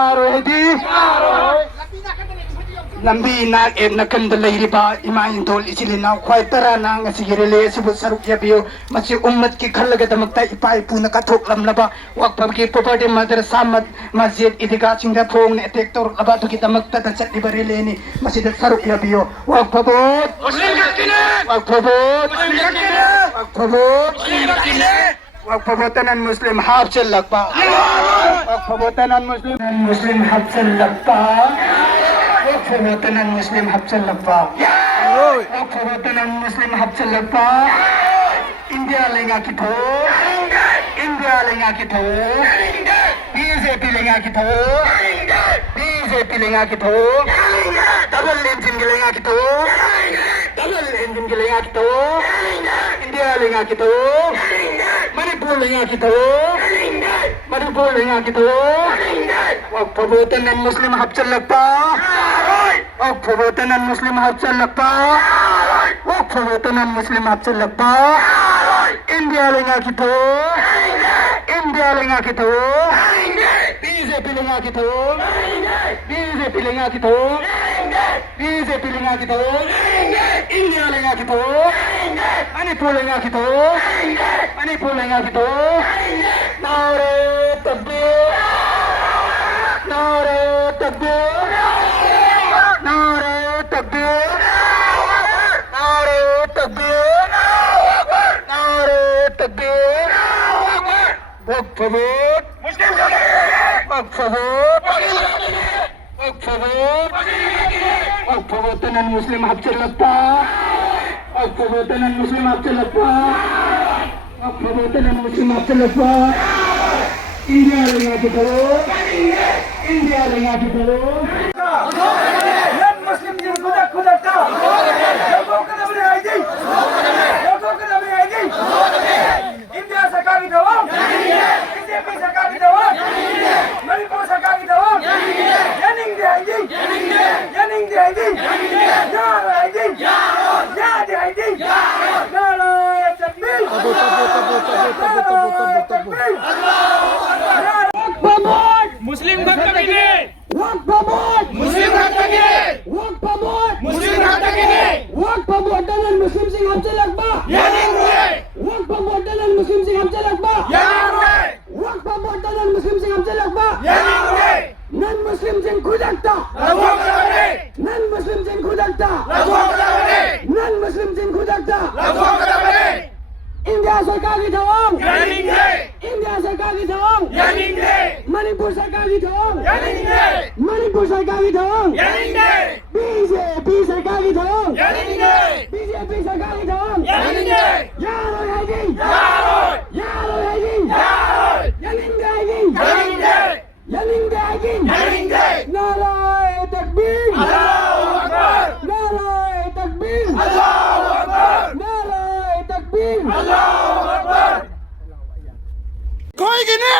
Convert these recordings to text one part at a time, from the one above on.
यारोदी lambi na na kandalay riba imayin tol isilinaw kway tara na nga sigirele sibut saruk yabiyo masi ummat ki khalaga damakta ipai puna kathok lamlaba wak pamki property madar samad masjid idiga singda phong ne tektor aba to ki damakta ta chat ibarele ni masi da saruk yabiyo wak pabot muslim kakine wak pabot muslim kakine wak pabot muslim kakine wak pabotanan muslim hafsal lakba wak pabotanan muslim hafsal lakba Watanan Muslim Hafsal Labba. Watanan Muslim Hafsal Labba. India lenga kita. India lenga kita. BJP lenga kita. BJP lenga kita. Double engine lenga kita. Double engine lenga kita. India lenga kita. Manipur lenga kita. Manipur lenga kita. Watanan Muslim Hafsal Labba. Watanan Muslim Hafsal Labba. Watanan Muslim Hafsal Labba. India lenga kita. India lenga kita. BJP lenga kita. BJP lenga kita. BJP lenga kita. India lenga kita. Manipur lenga kita. Manipur lenga kita. Nare takbir. Nare takbir. Nare takbir. Nare takbir. Nare takbir. Waqf vote. Muslim Waqf vote. Waqf vote. Waqf votanan Muslim Hafsal Labba. Waqf votanan Muslim Hafsal Labba. Waqf votanan Muslim Hafsal Labba. India lenga kita. India lenga kita. Muslim din kuda ta. Logo kada bari aidi. Logo kada bari aidi. India सरकार की दवा BJP सरकार की दवा मणिपुर सरकार की दवा यानिंग दे ID Yaning दे ID यार आईडी यार दे आईडी नारायण तकबीर मुस्लिम हक कमीने वक्त प्रमोट मुस्लिम हक कमीने वक्त प्रमोट मुस्लिम हक कमीने वक्त promote dan Muslim Sing Hafsal Labba Yaning हुए वक्त promote dan Muslim Sing Hafsal Labba Yaning हुए वक्त promote dan Muslim Sing Hafsal Labba Yaning हुए non Muslim Sing khudakta लगो करावे non Muslim Sing khudakta लगो करावे non Muslim Sing khudakta लगो करावे India सरकार की दवाओं यानिंग है India सरकार की दवाओं यानिंग है मणिपुर सरकार की दवाओं यानिंग है मणिपुर सरकार की दवाओं यानिंग है बीजेपी सरकार की दवाओं यानिंग है बीजेपी सरकार की दवाओं यानिंग है यारो आएगी यारो यारो आएगी यारो यानिंग आएगी यानिंग है यानिंग आएगी यानिंग है नारायण तकबीर अल्लाहू अकबर नारायण तकबीर अल्लाहू अकबर नारायण तकबीर अल्लाहू अकबर कोई गिने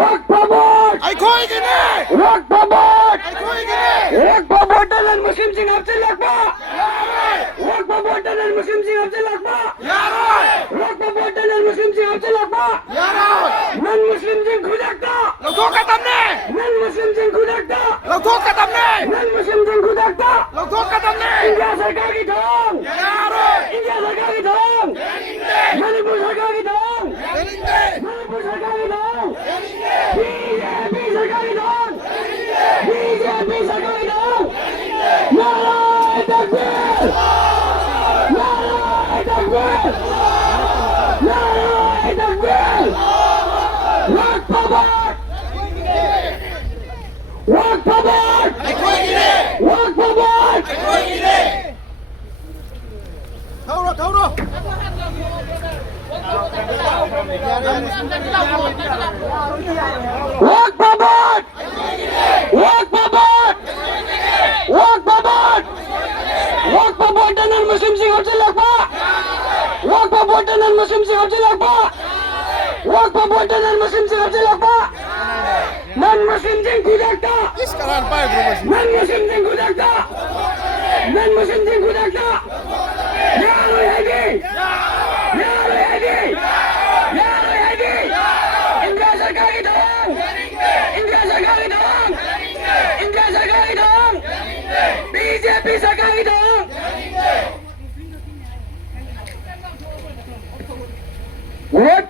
वक्त प्रमोट आई कोई गिने वक्त प्रमोट आई कोई गिने वक्त promote dan Muslim Sing Hafsal Labba वक्त promote dan Muslim Sing Hafsal Labba यारो वक्त promote dan Muslim Sing Hafsal Labba यारो non Muslim Sing khudakta लगो कदम ने non Muslim Sing khudakta लगो कदम ने non Muslim Sing khudakta लगो कदम ने India सरकार की दवाओं यारो India सरकार की दवाओं मणिपुर सरकार की दवाओं यानिंग है मणिपुर सरकार की दवाओं बीजेपी सरकार की दवाओं बीजेपी सरकार की दवाओं नारायण तकबीर नारायण तकबीर नारायण तकबीर वक्त प्रमोट वक्त प्रमोट आई कोई गिने वक्त प्रमोट आई कोई गिने थाउरो थाउरो वक्त प्रमोट वक्त प्रमोट वक्त प्रमोट वक्त promote dan Muslim Sing Hafsal Labba वक्त promote dan Muslim Sing Hafsal Labba वक्त promote dan Muslim Sing Hafsal Labba non Muslim Sing khudakta इसका रान पाए group non Muslim Sing khudakta non Muslim Sing khudakta यारो आएगी यारो आएगी यारो आएगी इंडिया सरकार की दवाओं इंडिया सरकार की दवाओं BJP सरकारगिदो vote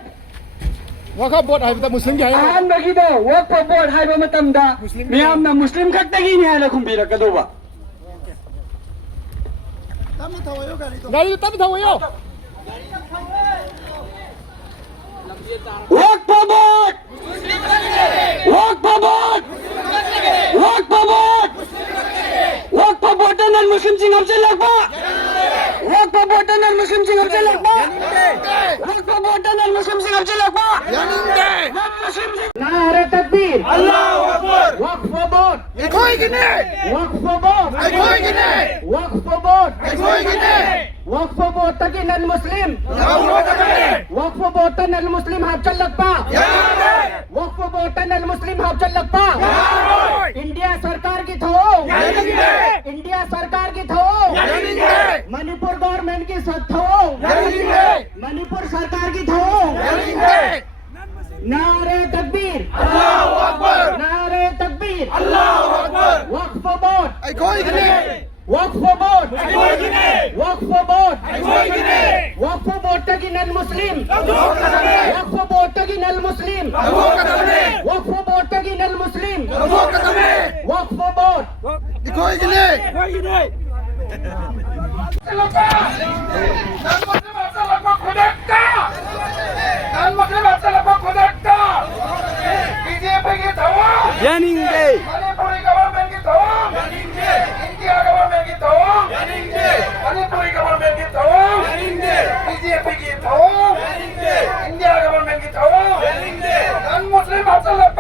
Waka bot hai ta Muslim hai. ꯑꯍꯥꯟꯕꯒꯤꯗꯣ ꯋꯥꯛ ꯐꯣꯔ ꯚꯣꯠ ꯍꯥꯏꯕ ꯃꯇꯝꯗ ꯃꯤꯌꯥꯝꯅ ꯃꯨꯁꯂꯤꯝ ꯈꯛꯇꯒꯤꯅꯤ ꯍꯥꯏꯅ ꯈꯨꯝꯕꯤꯔꯛꯀꯗꯧꯕ Gari ta thaw yo. Vote for vote vote for vote vote for vote vote for vote non Muslim सिंह हमसे लगवा vote for vote non Muslim सिंह हमसे लगवा vote for vote non Muslim सिंह हमसे लगवा नारे तकबीर Allahu Akbar. Vote for vote Koi gine. Vote for vote Koi gine. Vote for vote Koi gine. Vote for vote तक non Muslim Gauro ta kare. Vote for vote non Muslim हाफ चल लगवा वक्फ board नल मुस्लिम हाफ चल लगता India सरकार की थो इंडिया सरकार की थो मणिपुर गवर्नमेंट की थो मणिपुर सरकार की थो नारे तकबीर Allahu Akbar. नारे तकबीर Allahu Akbar. वक्फ बोर्ड Koi gine. वक्फ बोर्ड Koi gine. वक्फ बोर्ड Koi gine. वक्फ बोर्ड तक नल मुस्लिम Gauro ta kare. वक्फ बोर्ड तक नल मुस्लिम Gauro ta kare. वक्फ बोर्ड तक नल मुस्लिम Gauro ta kare. वक्फ board Koi gine. Koi gine. Yaninge. Manipuri government ki tawam. India government ki tawam. Manipuri government ki tawam. BJP ki tawam. India government ki tawam. Non Muslim Abdullah